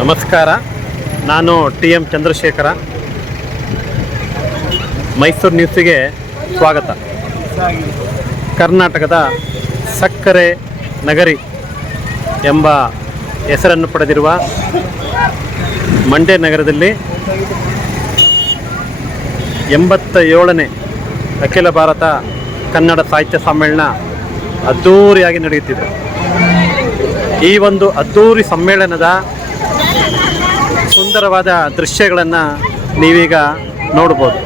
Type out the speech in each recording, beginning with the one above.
ನಮಸ್ಕಾರ. ನಾನು TM ಚಂದ್ರಶೇಖರ. ಮೈಸೂರು ನ್ಯೂಸಿಗೆ ಸ್ವಾಗತ. ಕರ್ನಾಟಕದ ಸಕ್ಕರೆ ನಗರಿ ಎಂಬ ಹೆಸರನ್ನು ಪಡೆದಿರುವ ಮಂಡ್ಯ ನಗರದಲ್ಲಿ 87ನೇ ಅಖಿಲ ಭಾರತ ಕನ್ನಡ ಸಾಹಿತ್ಯ ಸಮ್ಮೇಳನ ಅದ್ಧೂರಿಯಾಗಿ ನಡೆಯುತ್ತಿದೆ. ಈ ಒಂದು ಅದ್ಧೂರಿ ಸಮ್ಮೇಳನದ ಸುಂದರವಾದ ದೃಶ್ಯಗಳನ್ನು ನೀವೀಗ ನೋಡ್ಬೋದು.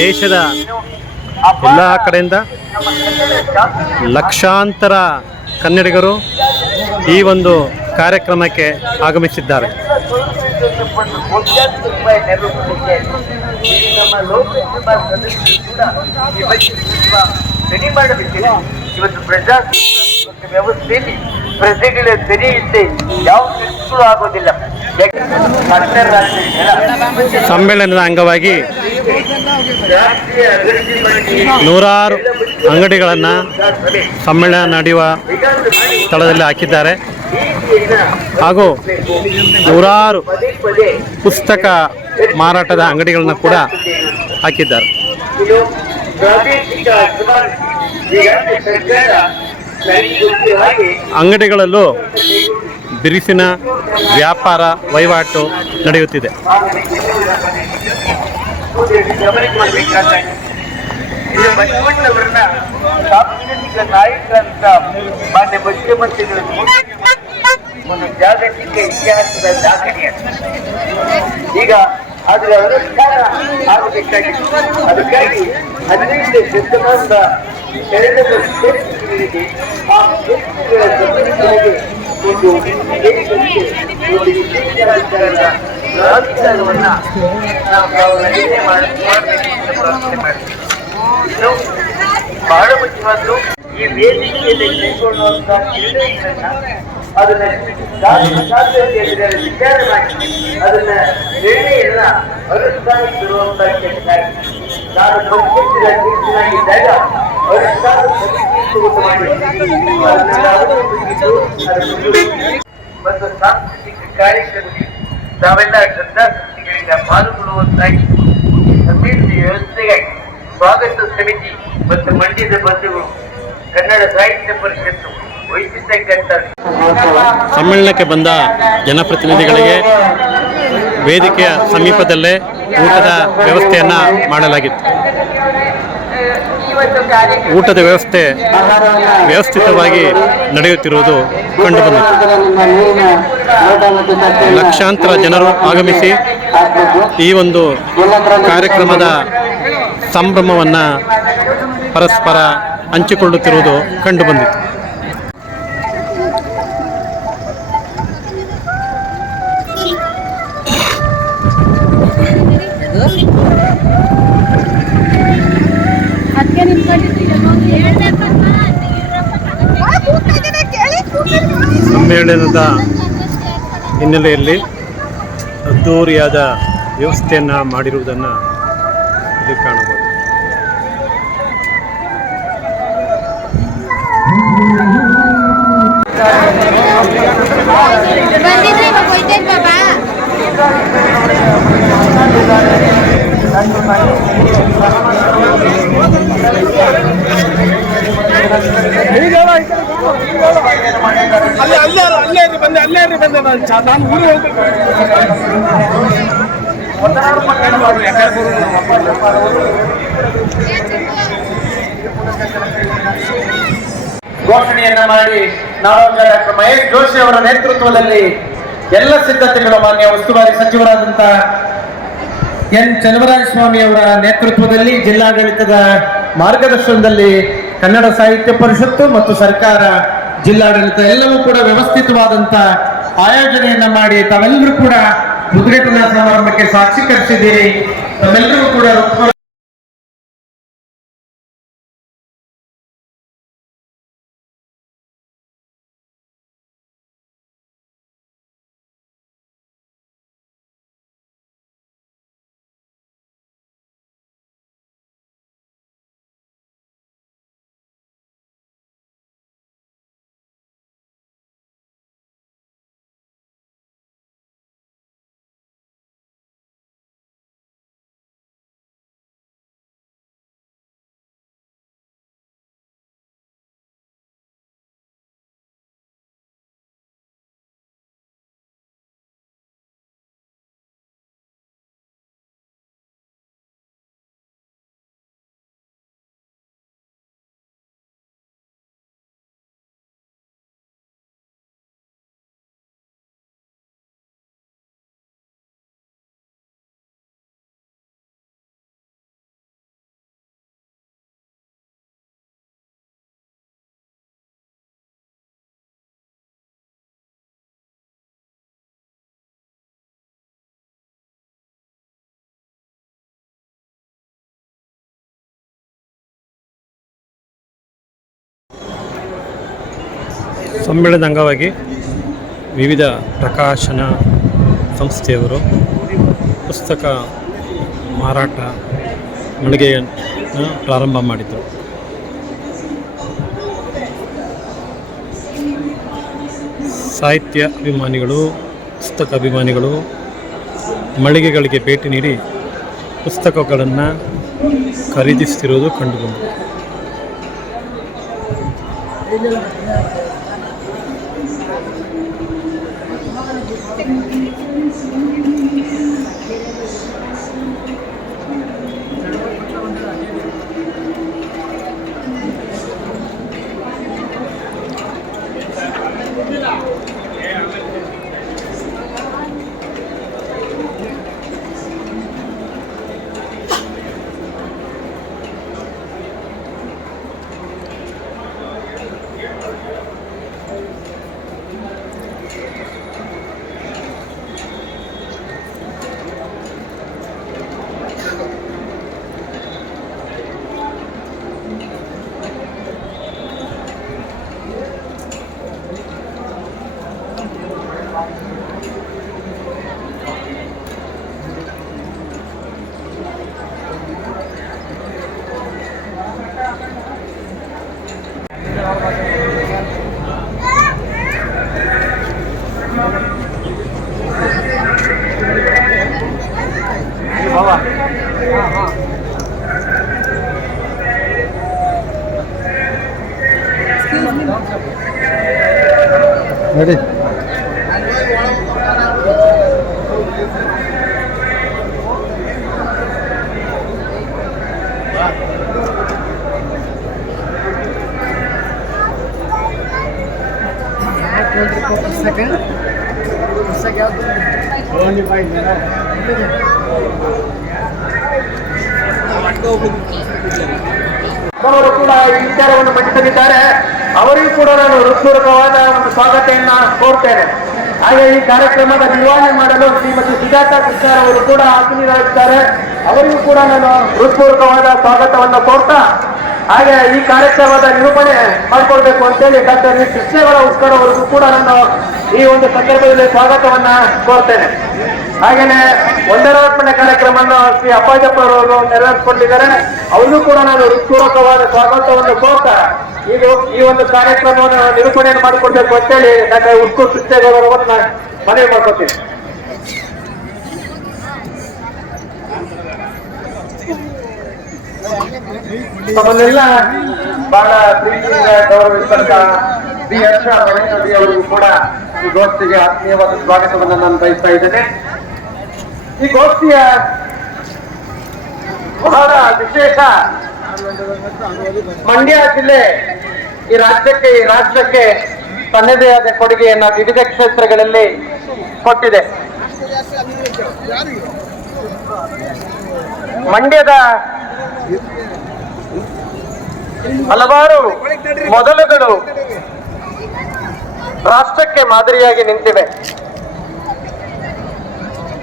ದೇಶದ ಎಲ್ಲ ಕಡೆಯಿಂದ ಲಕ್ಷಾಂತರ ಕನ್ನಡಿಗರು ಈ ಒಂದು ಕಾರ್ಯಕ್ರಮಕ್ಕೆ ಆಗಮಿಸಿದ್ದಾರೆ. ಇವತ್ತು ಪ್ರಜಾಪ್ರಭುತ್ವ ವ್ಯವಸ್ಥೆಯಲ್ಲಿ ಪ್ರಜೆಗಳ ತೆರೆಯುತ್ತೆ ಯಾವ ಕೆಲಸಗಳು ಆಗೋದಿಲ್ಲ. ಸಮ್ಮೇಳನದ ಅಂಗವಾಗಿ ನೂರಾರು ಅಂಗಡಿಗಳನ್ನು ಸಮ್ಮೇಳನ ನಡೆಯುವ ಸ್ಥಳದಲ್ಲಿ ಹಾಕಿದ್ದಾರೆ ಹಾಗೂ ನೂರಾರು ಪುಸ್ತಕ ಮಾರಾಟದ ಅಂಗಡಿಗಳನ್ನು ಕೂಡ ಹಾಕಿದ್ದಾರೆ. ಅಂಗಡಿಗಳಲ್ಲೂ ಬಿರುಸಿನ ವ್ಯಾಪಾರ ವಹಿವಾಟು ನಡೆಯುತ್ತಿದೆ. ಸಾಂಸ್ಕೃತಿಕ ನಾಯಕ ಅಂತ ಮಾನ್ಯ ಮುಖ್ಯಮಂತ್ರಿಗಳು ಒಂದು ಜಾಗತಿಕ ಇತಿಹಾಸದ ದಾಖಲೆ. ಈಗ ಅದರ ಅನುಷ್ಠಾನ ಆಗಬೇಕಾಗಿತ್ತು. ಅದಕ್ಕಾಗಿ 15ನೇ ಶತಮಾನದ ತೆರೆದ ಕ್ಷೇತ್ರಗಳಿಗೆ ಆ ಕ್ಷೇತ್ರಗಳ ಸಂಬಂಧಿಗಳಿಗೆ ಒಂದು ಪ್ರಾಧಿಕಾರವನ್ನು ನಾವು ರಚನೆ ಮಾಡಬೇಕೆಂದು ಪ್ರಾರ್ಥನೆ ಮಾಡ್ತೀವಿ. ಇನ್ನು ಬಹಳ ಮುಖ್ಯವಾದ್ದು ಈ ವೇದಿಕೆಯಲ್ಲಿ ಕೈಗೊಳ್ಳುವಂತಹ ನಿರ್ಣಯಗಳನ್ನ ಅದನ್ನ ವಿಚಾರ ಮಾಡಿ ಅದನ್ನ ನಿರ್ಣಯನ ಅನುಷ್ಠಾನಕ್ಕೆ ಬಿಡುವಂತಹ ಕೆಲಸ. ನಾನು ತೀರ್ಪಿನಾಗಿದ್ದಾಗ ಅನುಷ್ಠಾನ ಸಮಿತಿ ಮಾಡಿ ಒಂದು ಸಾಂಸ್ಕೃತಿಕ ಕಾರ್ಯಕ್ರಮದಲ್ಲಿ ನಾವೆಲ್ಲ ಶ್ರದ್ಧಾಸಕ್ತಿಗಳಿಂದ ಪಾಲ್ಗೊಳ್ಳುವಂತಾಗಿ ಅಭಿವೃದ್ಧಿ ವ್ಯವಸ್ಥೆಗಾಗಿ ಸ್ವಾಗತ ಸಮಿತಿ ಮತ್ತು ಮಂಡ್ಯದ ಬಂಧುಗಳು ಕನ್ನಡ ಸಾಹಿತ್ಯ ಪರಿಷತ್ತು ವಹಿಸಿದ್ದಕ್ಕಂತ ಸಮ್ಮೇಳನಕ್ಕೆ ಬಂದ ಜನಪ್ರತಿನಿಧಿಗಳಿಗೆ ವೇದಿಕೆಯ ಸಮೀಪದಲ್ಲೇ ಊಟದ ವ್ಯವಸ್ಥೆಯನ್ನು ಮಾಡಲಾಗಿತ್ತು. ಊಟದ ವ್ಯವಸ್ಥೆ ವ್ಯವಸ್ಥಿತವಾಗಿ ನಡೆಯುತ್ತಿರುವುದು ಕಂಡುಬಂದಿತು. ಲಕ್ಷಾಂತರ ಜನರು ಆಗಮಿಸಿ ಈ ಒಂದು ಕಾರ್ಯಕ್ರಮದ ಸಂಭ್ರಮವನ್ನು ಪರಸ್ಪರ ಹಂಚಿಕೊಳ್ಳುತ್ತಿರುವುದು ಕಂಡುಬಂದಿತು. ಸಮ್ಮೇಳನದ ಹಿನ್ನೆಲೆಯಲ್ಲಿ ಅದ್ಧೂರಿಯಾದ ವ್ಯವಸ್ಥೆಯನ್ನು ಮಾಡಿರುವುದನ್ನು ಇಲ್ಲಿ ಕಾಣಬಹುದು. ಅಲ್ಲೇ ಬಂದೆ ನಾನು ಊರಿಗೆ ಹೋಗ್ಬೇಕು. ಘೋಷಣೆಯನ್ನ ಮಾಡಿ ನಾಡೋಜ ಡಾಕ್ಟರ್ ಮಹೇಶ್ ಜೋಶಿ ಅವರ ನೇತೃತ್ವದಲ್ಲಿ ಎಲ್ಲ ಸಿದ್ಧತೆಗಳು ಮಾನ್ಯ ಉಸ್ತುವಾರಿ ಸಚಿವರಾದಂಥ ಎನ್ ಚಲುವರಾಯಸ್ವಾಮಿ ಅವರ ನೇತೃತ್ವದಲ್ಲಿ ಜಿಲ್ಲಾಡಳಿತದ ಮಾರ್ಗದರ್ಶನದಲ್ಲಿ ಕನ್ನಡ ಸಾಹಿತ್ಯ ಪರಿಷತ್ತು ಮತ್ತು ಸರ್ಕಾರ ಜಿಲ್ಲಾಡಳಿತ ಎಲ್ಲವೂ ಕೂಡ ವ್ಯವಸ್ಥಿತವಾದಂತ ಆಯೋಜನೆಯನ್ನ ಮಾಡಿ ತಾವೆಲ್ಲರೂ ಕೂಡ ಉದ್ಘಾಟನಾ ಸಮಾರಂಭಕ್ಕೆ ಸಾಕ್ಷೀಕರಿಸಿದ್ದೀರಿ. ತಮ್ಮೆಲ್ಲರಿಗೂ ಕೂಡ ಸಮ್ಮೇಳನದ ಅಂಗವಾಗಿ ವಿವಿಧ ಪ್ರಕಾಶನ ಸಂಸ್ಥೆಯವರು ಪುಸ್ತಕ ಮಾರಾಟ ಮಳಿಗೆಯನ್ನು ಪ್ರಾರಂಭ ಮಾಡಿದರು. ಸಾಹಿತ್ಯ ಅಭಿಮಾನಿಗಳು, ಪುಸ್ತಕ ಅಭಿಮಾನಿಗಳು ಮಳಿಗೆಗಳಿಗೆ ಭೇಟಿ ನೀಡಿ ಪುಸ್ತಕಗಳನ್ನು ಖರೀದಿಸುತ್ತಿರುವುದು ಕಂಡುಬಂದಿದೆ. ನೋಡಿ ಅವರು ಕೂಡ ಈ ವಿಚಾರವನ್ನು ಮಂಡಿಸಲಿದ್ದಾರೆ. ಅವರಿಗೂ ಕೂಡ ನಾನು ಹೃತ್ಪೂರ್ವಕವಾದ ಒಂದು ಸ್ವಾಗತೆಯನ್ನ ಕೋರ್ತೇನೆ. ಹಾಗೆ ಈ ಕಾರ್ಯಕ್ರಮದ ನಿರ್ವಹಣೆ ಮಾಡಲು ಶ್ರೀಮತಿ ಸುಜಾತ ಕೃಷ್ಣ ಅವರು ಕೂಡ ಆಸೀನರಾಗಿದ್ದಾರೆ. ಅವರಿಗೂ ಕೂಡ ನಾನು ಹೃತ್ಪೂರ್ವಕವಾದ ಸ್ವಾಗತವನ್ನು ಕೋರ್ತಾ ಹಾಗೆ ಈ ಕಾರ್ಯಕ್ರಮದ ನಿರೂಪಣೆ ಮಾಡಿಕೊಳ್ಬೇಕು ಅಂತೇಳಿ ಡಾಕ್ಟರ್ ಕೃಷ್ಣೇಗೌಡ ಉಸ್ಕರ್ ಅವರಿಗೂ ಕೂಡ ನಾನು ಈ ಒಂದು ಸಂದರ್ಭದಲ್ಲಿ ಸ್ವಾಗತವನ್ನ ಕೋರ್ತೇನೆ. ಹಾಗೇನೆ ವಂದನಾರ್ಪಣೆ ಕಾರ್ಯಕ್ರಮವನ್ನು ಶ್ರೀ ಅಪ್ಪಾಜಪ್ಪ ಅವರು ನೆರವೇರಿಸಿಕೊಂಡಿದ್ದಾರೆ. ಅವರಿಗೂ ಕೂಡ ನಾನು ಹೃತ್ಪೂರ್ವಕವಾದ ಸ್ವಾಗತವನ್ನು ಕೋರ್ತಾ ಈ ಒಂದು ಕಾರ್ಯಕ್ರಮವನ್ನು ನಿರೂಪಣೆಯನ್ನು ಮಾಡಿಕೊಡ್ಬೇಕು ಅಂತೇಳಿ ಡಾಕ್ಟರ್ ಉಸ್ಕೂರ್ ಕೃಷ್ಣೇಗೌಡ ಅವರನ್ನ ಮನವಿ ಮಾಡ್ಕೊತೀನಿ. ತಮ್ಮನ್ನೆಲ್ಲ ಬಹಳ ಪ್ರೀತಿಯಿಂದ ಗೌರವಿಸಿದಂತ ಬಿ ಹರ್ಷ ಗಣೇಶ್ ಅವರಿಗೂ ಕೂಡ ಈ ಗೋಷ್ಠಿಗೆ ಆತ್ಮೀಯವಾದ ಸ್ವಾಗತವನ್ನು ನಾನು ಬಯಸ್ತಾ ಇದ್ದೇನೆ. ಈ ಗೋಷ್ಠಿಯ ಬಹಳ ವಿಶೇಷ, ಮಂಡ್ಯ ಜಿಲ್ಲೆ ಈ ರಾಜ್ಯಕ್ಕೆ ತನ್ನದೇ ಆದ ಕೊಡುಗೆಯನ್ನ ವಿವಿಧ ಕ್ಷೇತ್ರಗಳಲ್ಲಿ ಕೊಟ್ಟಿದೆ. ಮಂಡ್ಯದ ಹಲವಾರು ಮೊದಲುಗಳು ರಾಷ್ಟ್ರಕ್ಕೆ ಮಾದರಿಯಾಗಿ ನಿಂತಿವೆ.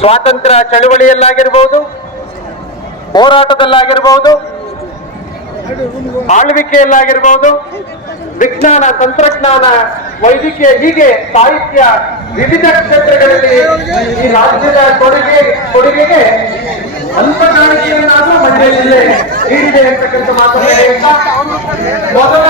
ಸ್ವಾತಂತ್ರ್ಯ ಚಳುವಳಿಯಲ್ಲಾಗಿರ್ಬೋದು, ಹೋರಾಟದಲ್ಲಾಗಿರ್ಬೋದು, ಆಳ್ವಿಕೆಯಲ್ಲಾಗಿರ್ಬೋದು, ವಿಜ್ಞಾನ, ತಂತ್ರಜ್ಞಾನ, ವೈದ್ಯಕೀಯ, ಹೀಗೆ ಸಾಹಿತ್ಯ, ವಿವಿಧ ಕ್ಷೇತ್ರಗಳಲ್ಲಿ ಈ ರಾಜ್ಯದ ಕೊಡುಗೆಗೆ ಅಲ್ಪ ಕಾಣಿಕೆಯನ್ನಾದರೂ ಮಂಡ್ಯ ಜಿಲ್ಲೆ ನೀಡಿದೆ ಅಂತಕ್ಕಂಥ ಮಾತನ್ನು ಹೇಳ್ತಾ ಮೊದಲ